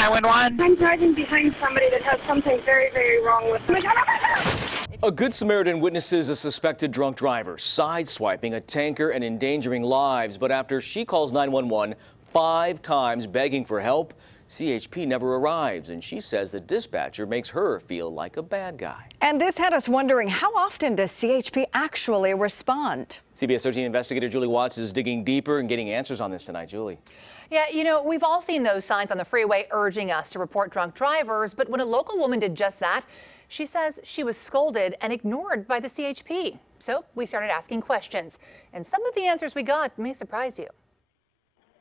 911. I'm driving behind somebody that has something very, very wrong with them. Oh my God. A Good Samaritan witnesses a suspected drunk driver sideswiping a tanker and endangering lives. But after she calls 911 5 times begging for help, CHP never arrives, and she says the dispatcher makes her feel like a bad guy. And this had us wondering, how often does CHP actually respond? CBS13 investigator Julie Watts is digging deeper and getting answers on this tonight. Julie. Yeah, you know, we've all seen those signs on the freeway urging us to report drunk drivers, but when a local woman did just that, she says she was scolded and ignored by the CHP. So we started asking questions, and some of the answers we got may surprise you.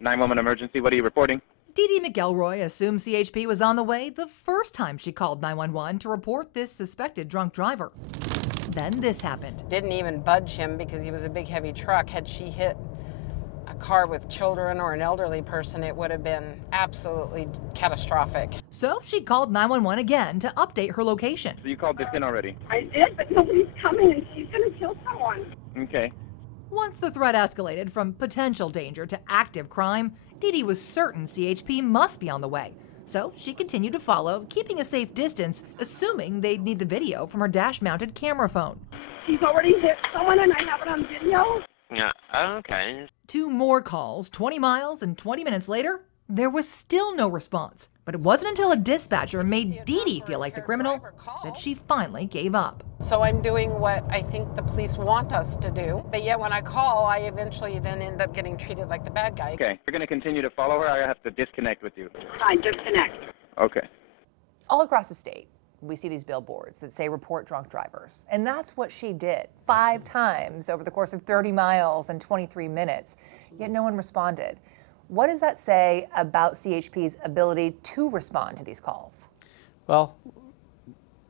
911 emergency, what are you reporting? Dee Dee McElroy assumed CHP was on the way the first time she called 911 to report this suspected drunk driver. Then this happened. Didn't even budge him because he was a big heavy truck. Had she hit a car with children or an elderly person, it would have been absolutely catastrophic. So she called 911 again to update her location. So you called this in already? I did, but nobody's coming and she's going to kill someone. Okay. Once the threat escalated from potential danger to active crime, Dee Dee was certain CHP must be on the way. So she continued to follow, keeping a safe distance, assuming they'd need the video from her dash-mounted camera phone. She's already hit someone and I have it on video. Yeah, okay. 2 more calls, 20 miles, and 20 minutes later, there was still no response. But it wasn't until a dispatcher made Dee Dee feel like the criminal that she finally gave up. So I'm doing what I think the police want us to do. But yet when I call, I eventually then end up getting treated like the bad guy. Okay, you're going to continue to follow her, or I have to disconnect with you? Fine, disconnect. Okay. All across the state, we see these billboards that say report drunk drivers. And that's what she did 5 times over the course of 30 miles and 23 minutes, yet no one responded. What does that say about CHP's ability to respond to these calls? Well,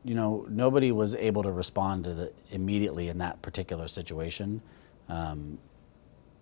you know, nobody was able to respond to immediately in that particular situation,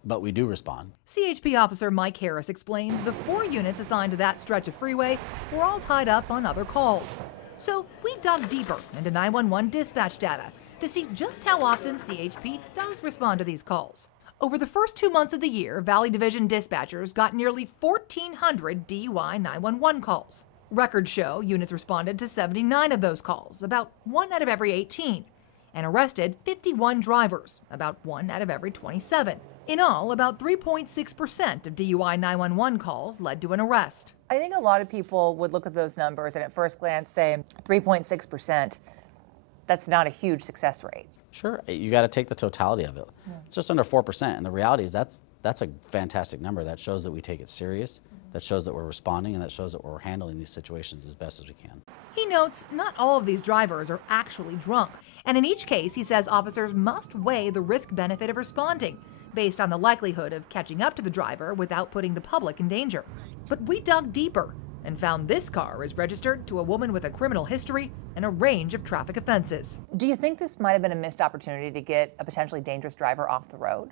but we do respond. CHP officer Mike Harris explains the 4 units assigned to that stretch of freeway were all tied up on other calls. So we dug deeper into 911 dispatch data to see just how often CHP does respond to these calls. Over the first 2 months of the year, Valley Division dispatchers got nearly 1,400 DUI 911 calls. Records show units responded to 79 of those calls, about 1 out of every 18, and arrested 51 drivers, about 1 out of every 27. In all, about 3.6% of DUI 911 calls led to an arrest. I think a lot of people would look at those numbers and at first glance say 3.6%. That's not a huge success rate. Sure, you got to take the totality of it. Yeah. It's just under 4%, and the reality is that's a fantastic number. That shows that we take it serious, that shows that we're responding, and that shows that we're handling these situations as best as we can. He notes not all of these drivers are actually drunk, and in each case, he says officers must weigh the risk-benefit of responding based on the likelihood of catching up to the driver without putting the public in danger. But we dug deeper and found this car is registered to a woman with a criminal history and a range of traffic offenses. Do you think this might have been a missed opportunity to get a potentially dangerous driver off the road?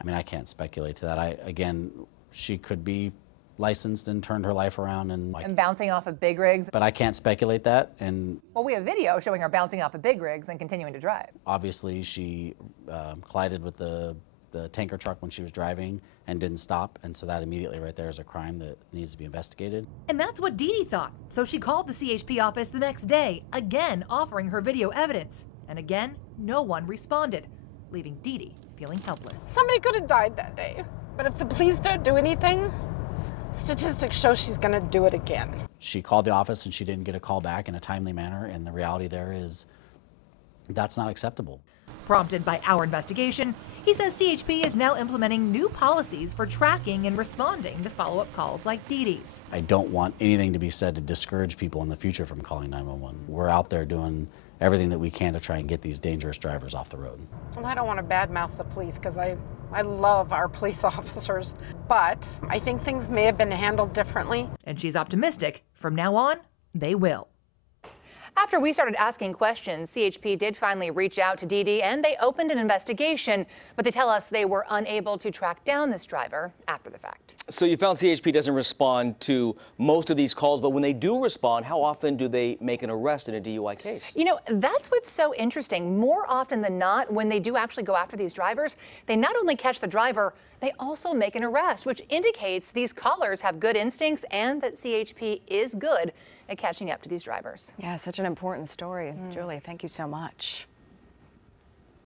I mean, I can't speculate to that. Again, she could be licensed and turned her life around and bouncing off of big rigs. But I can't speculate that. And well, we have video showing her bouncing off of big rigs and continuing to drive. Obviously, she collided with the tanker truck when she was driving and didn't stop, and so that immediately right there is a crime that needs to be investigated. And that's what Dee Dee thought. So she called the CHP office the next day, again offering her video evidence. And again, no one responded, leaving Dee Dee feeling helpless. Somebody could have died that day, but if the police don't do anything, statistics show she's going to do it again. She called the office and she didn't get a call back in a timely manner, and the reality there is that's not acceptable. Prompted by our investigation, he says CHP is now implementing new policies for tracking and responding to follow-up calls like Dee Dee's. I don't want anything to be said to discourage people in the future from calling 911. We're out there doing everything that we can to try and get these dangerous drivers off the road. Well, I don't want to badmouth the police because I love our police officers, but I think things may have been handled differently. And she's optimistic from now on, they will. After we started asking questions, CHP did finally reach out to Dee Dee and they opened an investigation, but they tell us they were unable to track down this driver after the fact. So you found CHP doesn't respond to most of these calls, but when they do respond, how often do they make an arrest in a DUI case? You know, that's what's so interesting. More often than not, when they do actually go after these drivers, they not only catch the driver, they also make an arrest, which indicates these callers have good instincts and that CHP is good at catching up to these drivers. Yeah, such an important story. Julie, thank you so much.